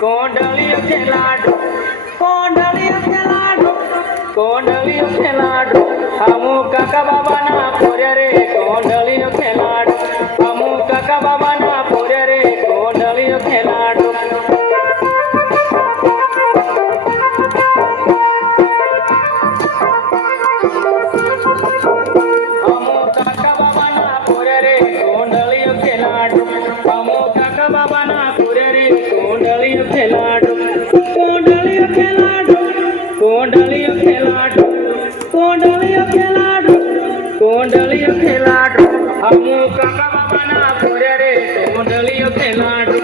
કોંડલિયો ખેલાડો કોંડલિયો ખેલાડો કોંડલિયો ખેલાડો અમુ કાકા બાબાના પોરે રે કોંડલિયો ખેલાડો અમુ કાકા બાબાના પોરે રે કોંડલિયો ખેલાડો કોંડલિયો ખેલાડો કોંડલિયો ખેલાડો કોંડલિયો ખેલાડો કોંડલિયો ખેલાડો અમુ કાકા બાબાના પોરે રે કોંડલિયો ખેલાડો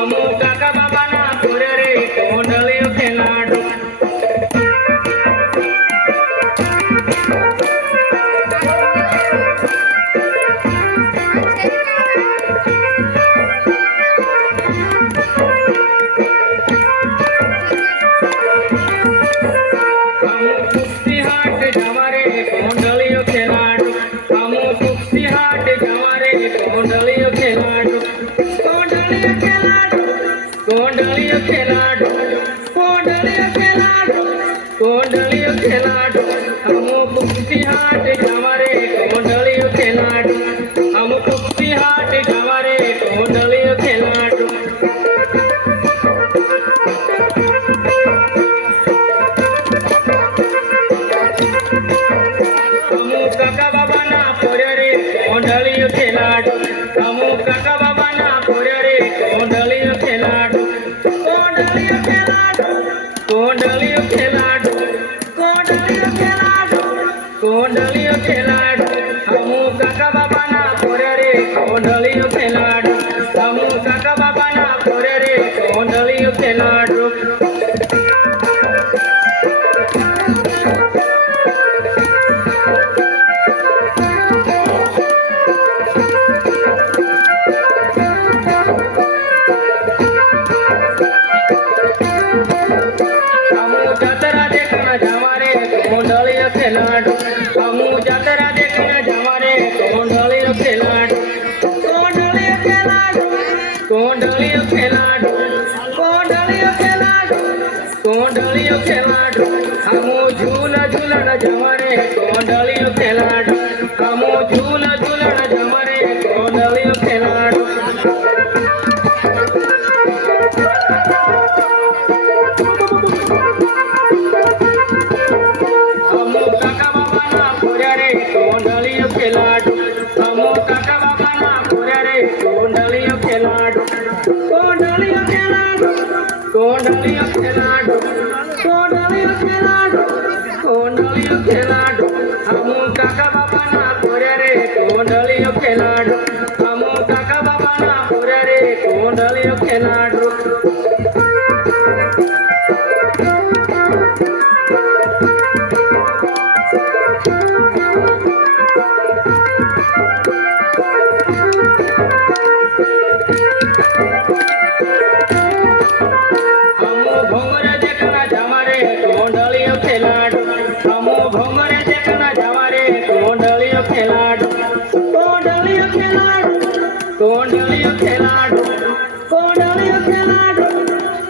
અમુ કાકા બાબાના પોરે રે કોંડલિયો ખેલાડો કોંડલિયો ખેલાડો કોંડલિયો ખેલાડો કોંડલિયો ખેલાડો કોંડલિયો ખેલાડો અમુ કુસ્તી હાટ જવારે કોંડલિયો ખેલાડો અમુ કુસ્તી હાટ જવારે કોંડલિયો ખેલાડો અમુ કાકા બાબાના પોરે રે કોંડલિયો ખેલાડો અમુ કાકા બાબાના પોરે રે કોંડલિયો ખેલાડો કોંડલિયો ખેલાડો કોંડલિયો ખેલાડો કોંડલિયો ખેલાડો કોંડલિયો ખેલાડો અમુ કાકા બાબાના પોરે રે કોંડલિયો ખેલાડો અમુ કાકા બાબાના પોરે રે કોંડલિયો ખેલાડો કોંડલિયો ખેલાડો અમુ જાતરા દેખના જવારે કોંડલિયો ખેલાડો કોંડલિયો ખેલાડો કોંડલિયો ખેલાડો કોંડલિયો ખેલાડો કોંડલિયો ખેલાડો અમુ ઝૂલા ઝૂલણ જવારે કોંડલિયો ખેલાડો અમુ ઝૂલા ઝૂલણ જવારે કોંડલિયો ખેલાડો કોંડલિયો ખેલાડો અમુ કાકા બાબાના પોરે રે કોંડલિયો ખેલાડો કોંડલિયો ખેલાડો કોંડલિયો ખેલાડો કોંડલિયો ખેલાડો કોંડલિયો ખેલાડો અમુ કાકા બાબાના પોરે રે કોંડલિયો ખેલાડો અમુ કાકા બાબાના પોરે રે કોંડલિયો ખેલાડો કોંડલિયો ખેલાડો અમુ ભમરે દેખના જવારે કોંડલિયો ખેલાડો કોંડલિયો ખેલાડો કોંડલિયો ખેલાડો કોંડલિયો ખેલાડો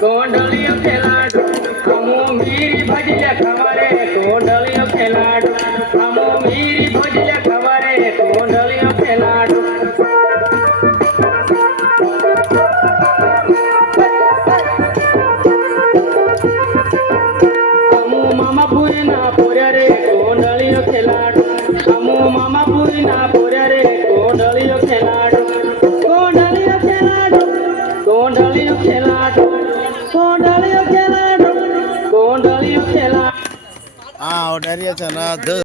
કોંડલિયો ખેલાડો અમુ મીરી ભજિયા ખવારે કોંડલિયો ખેલાડો અમુ મીરી ભજિયા ખવારે કોંડલિયો ખેલાડો મામાપુરીના પોરે રે કોંડલિયો ખેલાડો અમુ મામાપુરીના પોરે રે કોંડલિયો ખેલાડો કોંડલિયો ખેલાડો કોંડલિયો ખેલાડો કોંડલિયો ખેલાડો કોંડલિયો ખેલાડો આ ઓડરિયા છે ના